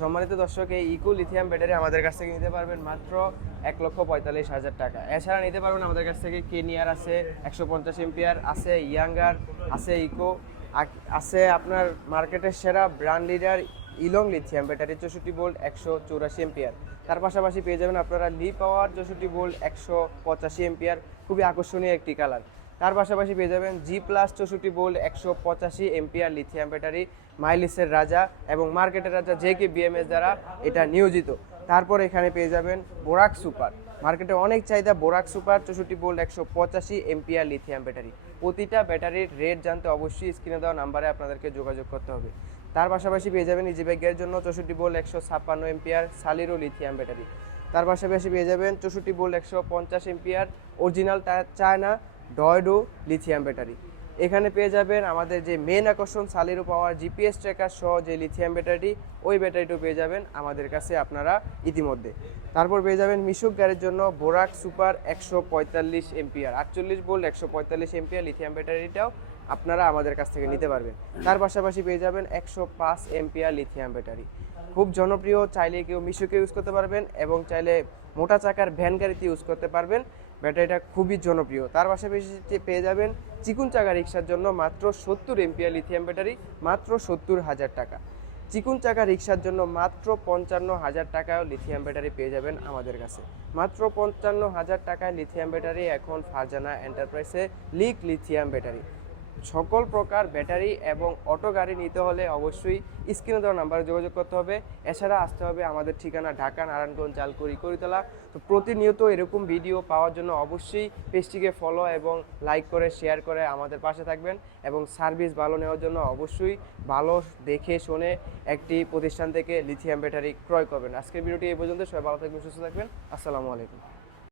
সম্মানিত দর্শক, এই ইকো লিথিয়াম ব্যাটারি আমাদের কাছ থেকে নিতে পারবেন মাত্র 1,45,000 টাকা। এছাড়া নিতে পারবেন আমাদের কাছ থেকে কেনিয়ার আছে 150 এম্পিয়ার, আছে ইয়াঙ্গার, আছে ইকো, আছে আপনার মার্কেটের সেরা ব্র্যান্ড লিডার ইলং লিথিয়াম ব্যাটারি 64 ভোল্ট 184 এম্পিয়ার। তার পাশাপাশি পেয়ে যাবেন আপনারা লি পাওয়ার 64 ভোল্ট 185 এম্পিয়ার, খুবই আকর্ষণীয় একটি কালার। তার পাশাপাশি পেয়ে যাবেন G plus 64 volt 185 ampere lithium battery, মাইলিসের রাজা এবং মার্কেটের রাজা জেকে বিএমএস দ্বারা এটা নিয়োজিত। তারপর এখানে পেয়ে যাবেন বোরাক সুপার, মার্কেটে অনেক চাহিদা বোরাক super 64 volt 185 ampere lithium battery. প্রতিটা ব্যাটারির রেট জানতে অবশ্যই স্ক্রিনে দেওয়া নাম্বারে আপনাদেরকে যোগাযোগ করতে হবে। তার পাশাপাশি পেয়ে যাবেন ইজি বাইকের জন্য 64 ভোল্ট 156 এম্পিয়ার সালিরো লিথিয়াম ব্যাটারি। তার পাশাপাশি পেয়ে যাবেন 64 ভোল্ট 150 এম্পিয়ার অরিজিনাল চায়না ডয়ডো লিথিয়াম ব্যাটারি। এখানে পেয়ে যাবেন আমাদের যে মেন আকর্ষণ সালিরো পাওয়ার জিপিএস ট্র্যাকার সহ যে লিথিয়াম ব্যাটারি, ওই ব্যাটারিটাও পেয়ে যাবেন আমাদের কাছে আপনারা ইতিমধ্যে। তারপর পেয়ে যাবেন মিশুক গাড়ির জন্য বোরাক super 145 ampere 48 volt 145 ampere lithium ব্যাটারিটাও আপনারা আমাদের কাছ থেকে নিতে পারবেন। তার পাশাপাশি পেয়ে যাবেন 105 এম্পিয়ার লিথিয়াম ব্যাটারি, খুব জনপ্রিয়। চাইলে কেউ মিশুকে ইউজ করতে পারবেন এবং চাইলে মোটা চাকার ভ্যান গাড়িতে ইউজ করতে পারবেন। ব্যাটারিটা খুবই জনপ্রিয়। তার পাশাপাশি পেয়ে যাবেন চিকুন চাকা রিক্সার জন্য মাত্র 70 এম্পিয়ার লিথিয়াম ব্যাটারি, মাত্র 70,000 টাকা। চিকুন চাকা রিক্সার জন্য মাত্র 55,000 টাকায় লিথিয়াম ব্যাটারি পেয়ে যাবেন আমাদের কাছে। মাত্র 55,000 টাকায় লিথিয়াম ব্যাটারি এখন ফারজানা এন্টারপ্রাইজে লিক লিথিয়াম ব্যাটারি। সকল প্রকার ব্যাটারি এবং অটো গাড়ি নিতে হলে অবশ্যই স্ক্রিনে দেওয়া নাম্বারে যোগাযোগ করতে হবে। এছাড়া আসতে হবে আমাদের ঠিকানা ঢাকা নারায়ণগঞ্জ জালকুড়ি করিতলা। তো প্রতিনিয়ত এরকম ভিডিও পাওয়ার জন্য অবশ্যই পেজটিকে ফলো এবং লাইক করে শেয়ার করে আমাদের পাশে থাকবেন এবং সার্ভিস ভালো নেওয়ার জন্য অবশ্যই ভালো দেখে শুনে একটি প্রতিষ্ঠান থেকে লিথিয়াম ব্যাটারি ক্রয় করবেন। আজকের ভিডিওটি এই পর্যন্ত। সবাই ভালো থাকবেন, সুস্থ থাকবেন। আসসালামু আলাইকুম।